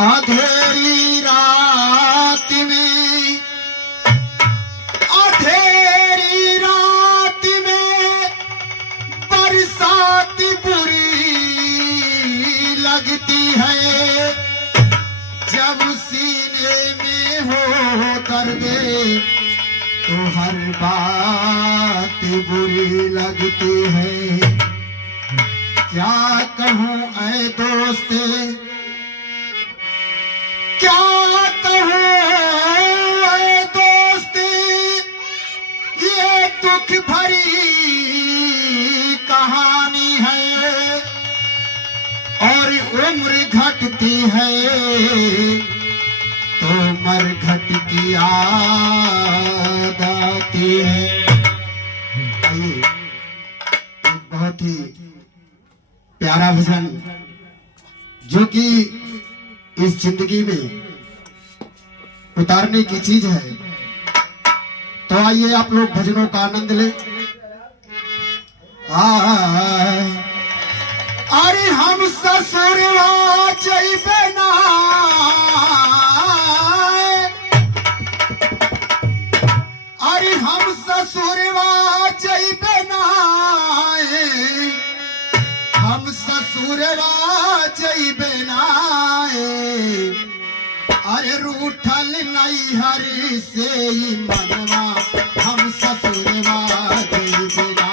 अंधेरी रात में, अंधेरी रात में बरसात बुरी लगती है। जब सीने में हो दर्द तो हर बात बुरी लगती है। क्या कहूँ ऐ दोस्त, क्या कहूँ ऐ दोस्त, ये दुख भरी कहानी है। और उम्र घटती है तो उम्र घट की याद आती है। आइए, बहुत ही प्यारा भजन जो कि इस जिंदगी में उतारने की चीज है, तो आइए आप लोग भजनों का आनंद लें। अरे हम ससुरवा जइबे ना, अरे हम ससुरवा जइबे ना, हम ससुरवा जइबे ना। अरे रूठल नैहर से ही मनवा, हम ससुरवा जइबे ना।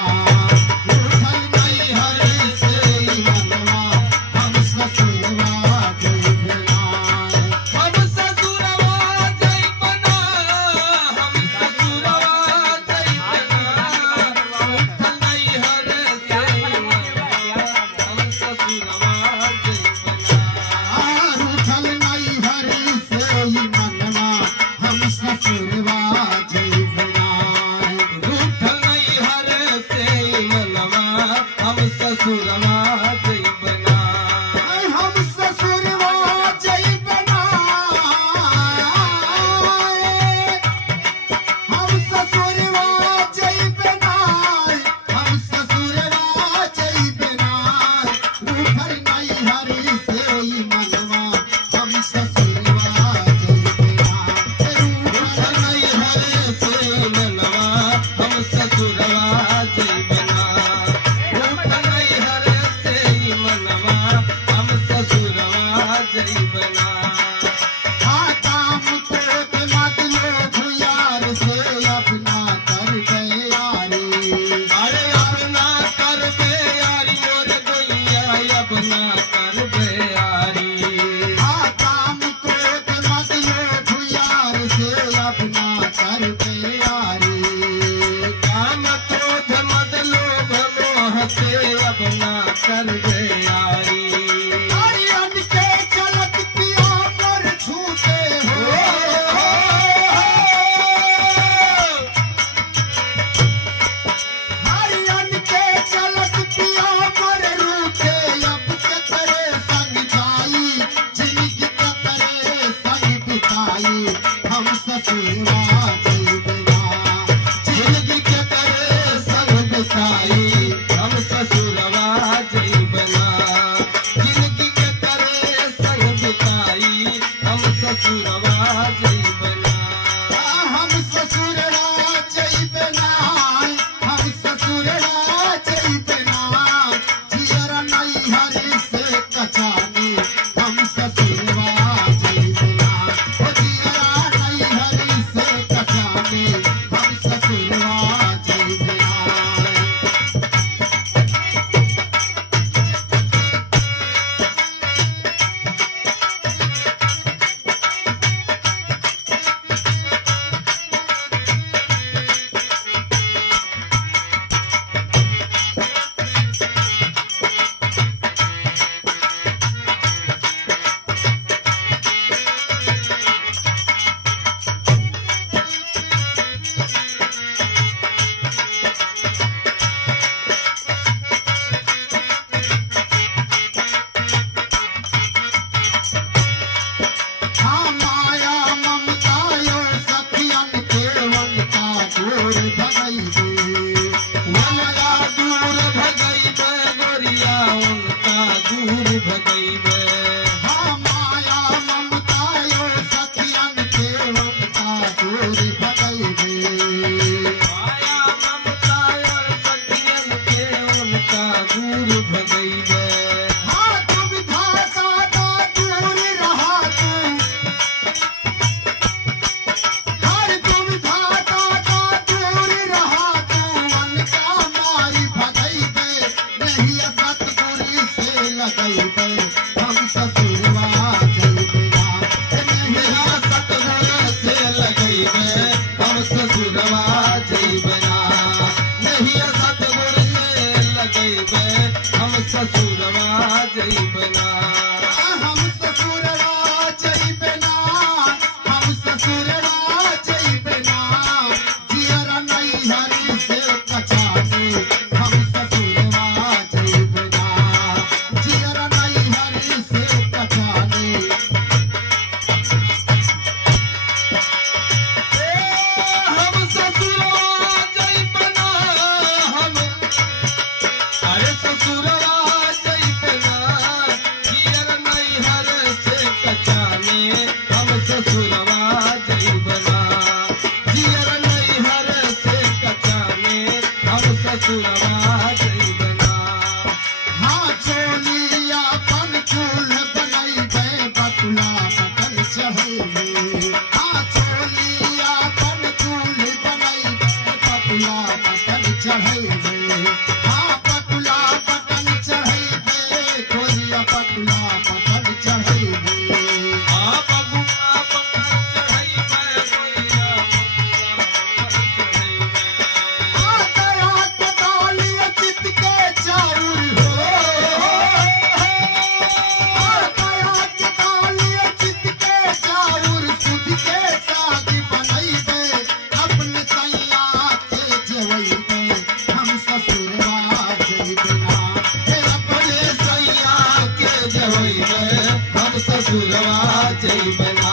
ससुरवा जइबना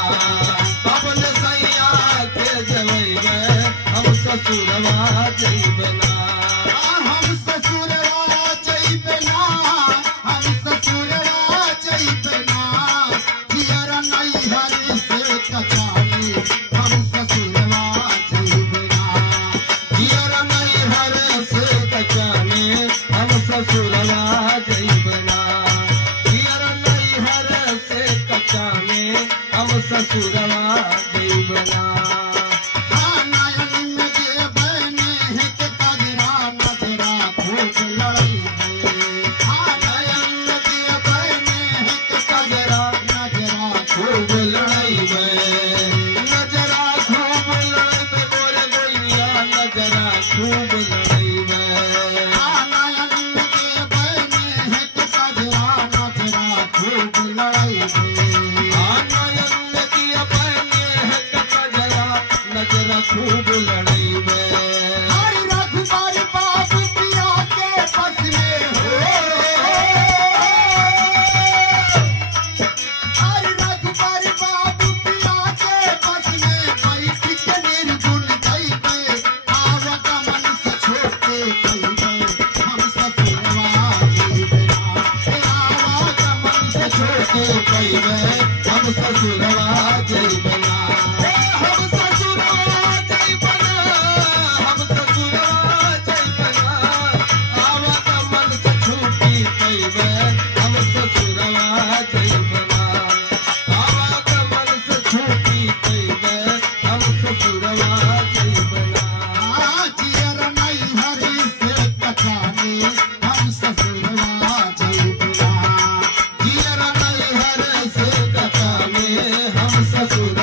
अपने सैया के जवैबे हम ससुरवा जइबना हम ससुरवा जइबना हम ससुरवा जइबना जियरा नैहर से कचानी हम ससुरवा जइबना जियर नैहर से कचाने हम ससुरवा जइबना जियर नैहर से कचाने हम ससुरवा जइबना नयन में देवे नेह के कजरा नजरा खूब लड़ैबे नयन में देवे नेह के कजरा नजरा खूब लड़ैबे नजरा खूब लड़ैबे बोले गोइया नजरा खूब लड़ैबे नयन में देवे नेह के कजरा नजरा खूब लड़ैबे नजरा खूब लड़ैबे हरि रघुबर बाबू पिया के बस में हो हरि रघुबर बाबू पिया के बस में बैठ के निर्गुण जइबे आवत मन से छोटे कइबे हम ससुरवा जइबना आवत मन से छोटे पैबे हम ससुरवा जइबना हम ससुरवा जइबना हम ससुरवा जइबना आवत मन से छूटी पैबे हम ससुरवा जइबना आवत मन से छूटी पैबे हम ससुरवा जइबना जियर नैहर से कचानी हम ससुरवा जइबना जियर नैहर से कचाने हम ससुर